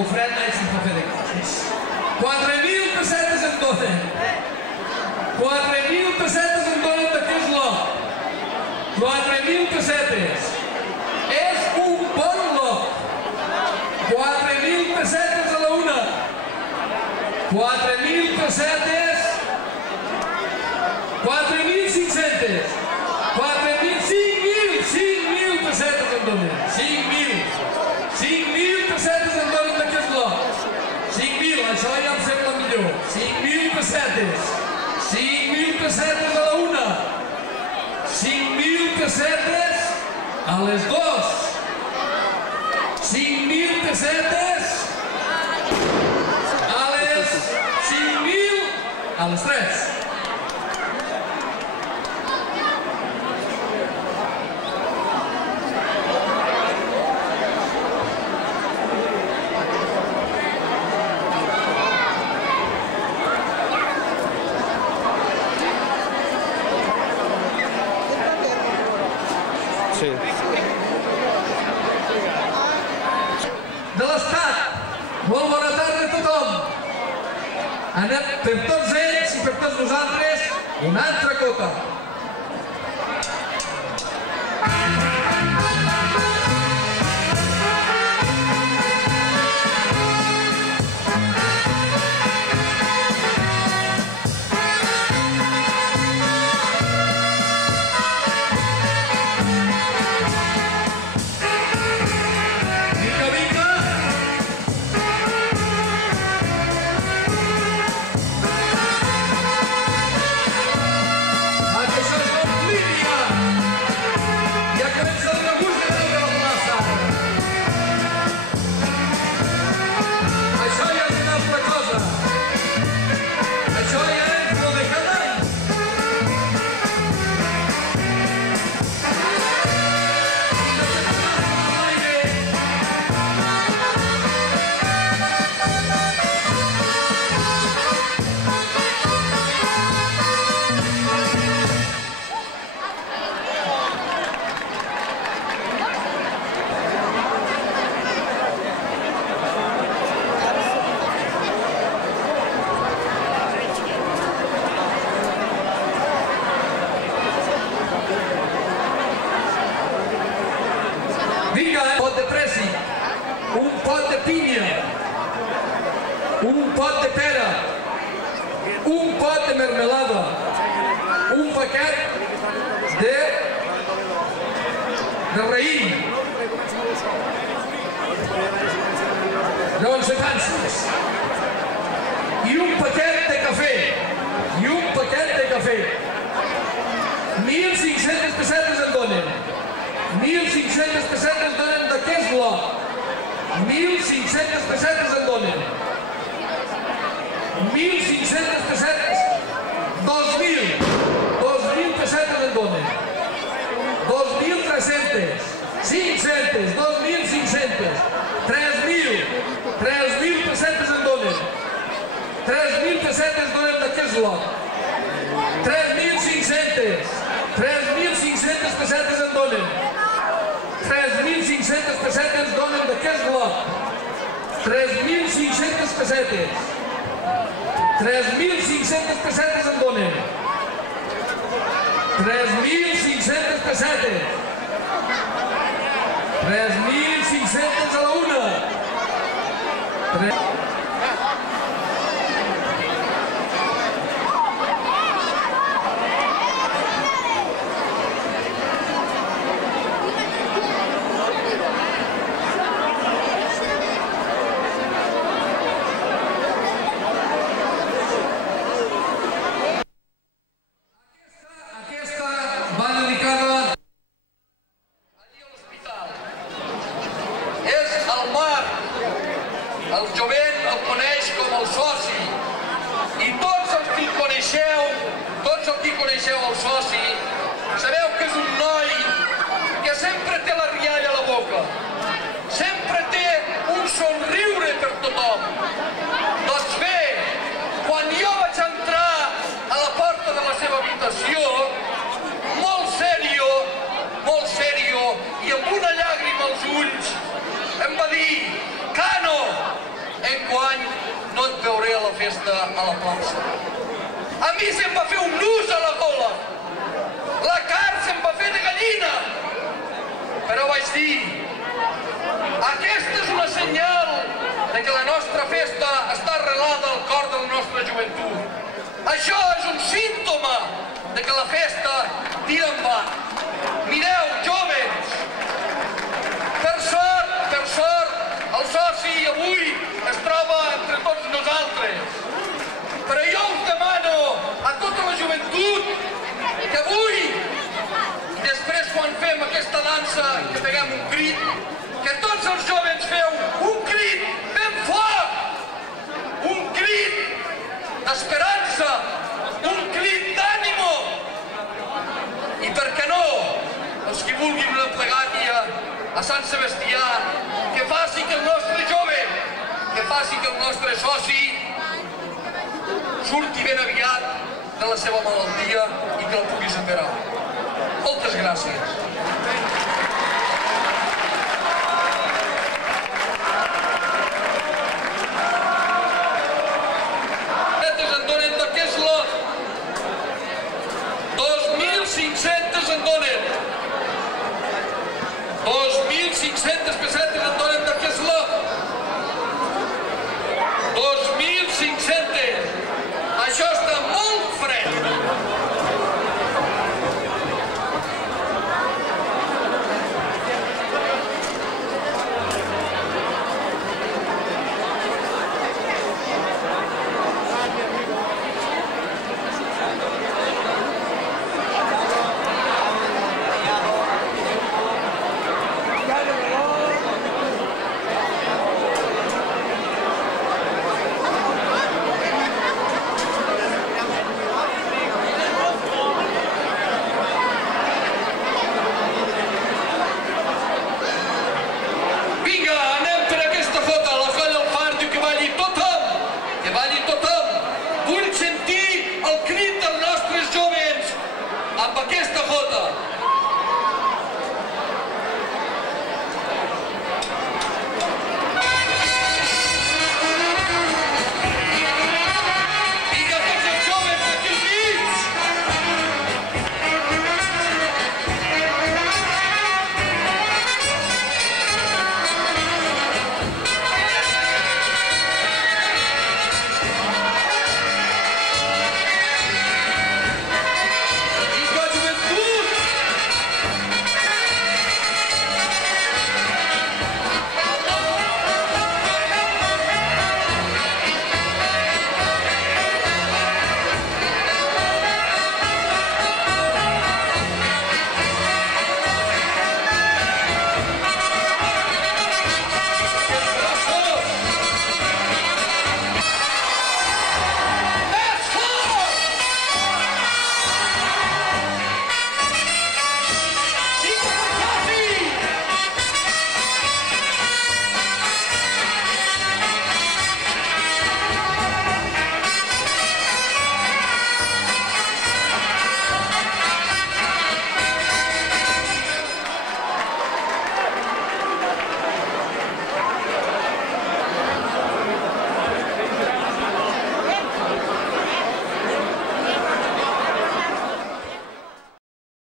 el fred no és un paper de coses. 4.000 pessetes en donen. 4.000 pessetes en donen d'aquest lot. 4.000 pessetes. És un bon lot. 4.000 pessetes a la una. 4.000 pessetes. 4.500. 5.000 pessetes en donen. 5.000 pessetes en donen d'aquest lot. 5.000, això ja em sembla millor. 5.000 pessetes. 5.000 pessetes a la una. 5.000 pessetes a les dos. 5.000 pessetes a les 5.000 a les tres. De l'Estat, molt bona tarda a tothom. Anem per tots ells i per tots nosaltres una altra cota. Vinga, un pot de pressi, un pot de pinya, un pot de pera, un pot de mermelada, un paquet de raïm, llavors panses, i un paquet de cafè, 1.500 pessetes en donen. 1.500 pessetes donen d'aquest lot. 1.500 pessetes en donen. 1.500 pessetes. 2.000 pessetes en donen. 2.300. 500. 2.500. 3.000 pessetes en donen. 3.000 pessetes donen d'aquest lot. 3.500. 3.500 pessetes en donen. 3.500 pessetes donen d'aquest lot. 3.500 pessetes. 3.500 pessetes en donen. 3.500 pessetes. 3.500 a la una. El jovent tira endavant. Mireu, jóvens, per sort, el soci avui es troba entre tots nosaltres. Però jo us demano a tota la joventut que avui, després quan fem aquesta dansa, que peguem un crit, que tots els jóvens feu un crit ben fort, un crit d'esperança, un crit d'ànimo. I per què no, els que vulguin una plegària a Sant Sebastià, que faci que el nostre jove, que faci que el nostre soci surti ben aviat de la seva malaltia i que el pugui superar. Moltes gràcies. En donen d'aquest lot. 2.500 en donen. 2.500 pessetes en donen d'aquest lot.